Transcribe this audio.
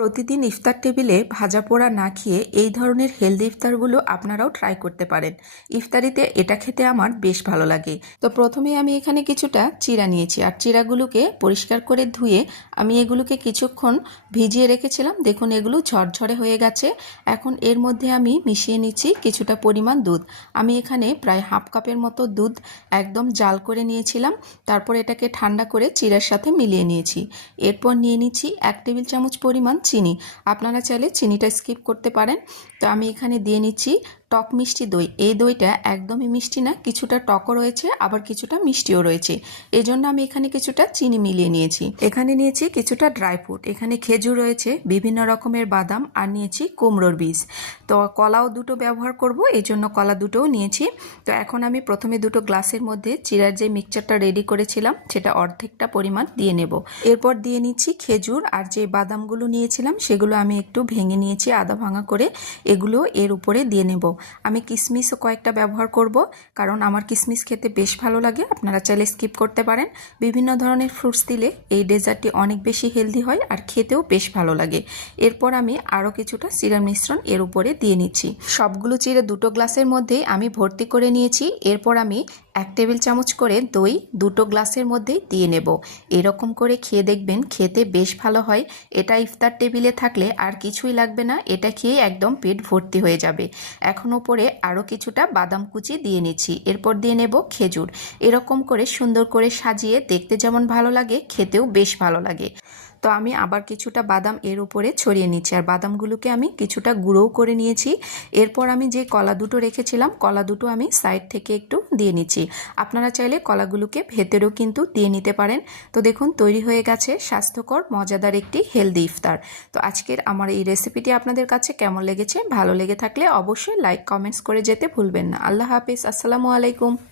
প্রতিদিন ইফতার টেবিলে ভাজা পোড়া না খেয়ে এই ধরনের হেলদি ইফতারগুলো আপনারাও ট্রাই করতে পারেন। ইফতারিতে এটা খেতে আমার বেশ ভালো লাগে। তো প্রথমে আমি এখানে কিছুটা চিড়া নিয়েছি, আর চিড়াগুলোকে পরিষ্কার করে ধুয়ে আমি এগুলোকে কিছুক্ষণ ভিজিয়ে রেখেছিলাম। দেখুন এগুলো ঝরঝরে হয়ে গেছে। এখন এর মধ্যে আমি মিশিয়ে নিচ্ছি কিছুটা পরিমাণ দুধ। আমি এখানে প্রায় হাফ কাপের মতো দুধ একদম জাল করে নিয়েছিলাম। তারপর এটাকে ঠান্ডা করে চিড়ার সাথে মিলিয়ে নিয়েছি। এরপর নিয়ে নিচ্ছি 1 টেবিল চামচ পরিমাণ চিনি। আপনারা চাইলে চিনিটা স্কিপ করতে পারেন। তো আমি এখানে দিয়ে নিচ্ছি টক মিষ্টি দই। এই দইটা একদমই মিষ্টি না, কিছুটা টকও রয়েছে আবার কিছুটা মিষ্টিও রয়েছে। এই জন্য আমি এখানে কিছুটা চিনি মিলিয়ে নিয়েছি। এখানে নিয়েছি কিছুটা ড্রাই ফ্রুট, এখানে খেজুর রয়েছে, বিভিন্ন রকমের বাদাম, আর নিয়েছি কুমড়োর বীজ। তো কলাও দুটো ব্যবহার করব, এই জন্য কলা দুটোও নিয়েছি। তো এখন আমি প্রথমে দুটো গ্লাসের মধ্যে চিড়ার যে মিক্সচারটা রেডি করেছিলাম সেটা অর্ধেকটা পরিমাণ দিয়ে নেব। এরপর দিয়ে নিচ্ছি খেজুর, আর যে বাদামগুলো নিয়েছিলাম সেগুলো আমি একটু ভেঙে নিয়েছি আধা ভাঙা করে, এগুলো এর উপরে দিয়ে নেব। আমি কিশমিশও কয়েকটা ব্যবহার করব, কারণ আমার কিশমিশ খেতে বেশ ভালো লাগে। আপনারা চাইলে স্কিপ করতে পারেন। বিভিন্ন ধরনের ফ্রুটস দিলে এই ডেজার্টটি অনেক বেশি হেলদি হয় আর খেতেও বেশ ভালো লাগে। এরপর আমি আরও কিছুটা চিড়ার মিশ্রণ এর উপরে দিয়ে নিচ্ছি। সবগুলো চিড়ে দুটো গ্লাসের মধ্যেই আমি ভর্তি করে নিয়েছি। এরপর আমি 1 টেবিল চামচ করে দই দুটো গ্লাসের মধ্যেই দিয়ে নেব। এরকম করে খেয়ে দেখবেন, খেতে বেশ ভালো হয়। এটা ইফতার টেবিলে থাকলে আর কিছুই লাগবে না, এটা খেয়ে একদম পেট ভর্তি হয়ে যাবে। এখন ওপরে আরও কিছুটা বাদাম কুচি দিয়ে নিচ্ছি। এরপর দিয়ে নেব খেজুর। এরকম করে সুন্দর করে সাজিয়ে দেখতে যেমন ভালো লাগে, খেতেও বেশ ভালো লাগে। তো আমি আবার কিছুটা বাদাম এর উপরে ছড়িয়ে নিচ্ছি, আর বাদামগুলোকে আমি কিছুটা গুঁড়োও করে নিয়েছি। এরপর আমি যে কলা দুটো রেখেছিলাম, কলা দুটো আমি সাইড থেকে একটু দিয়ে নিচ্ছি। আপনারা চাইলে কলাগুলোকে ভেতরেও কিন্তু দিয়ে নিতে পারেন। তো দেখুন তৈরি হয়ে গেছে স্বাস্থ্যকর মজাদার একটি হেলদি ইফতার। তো আজকের আমার এই রেসিপিটি আপনাদের কাছে কেমন লেগেছে? ভালো লেগে থাকলে অবশ্যই লাইক কমেন্টস করে যেতে ভুলবেন না। আল্লাহ হাফিজ, আসসালামু আলাইকুম।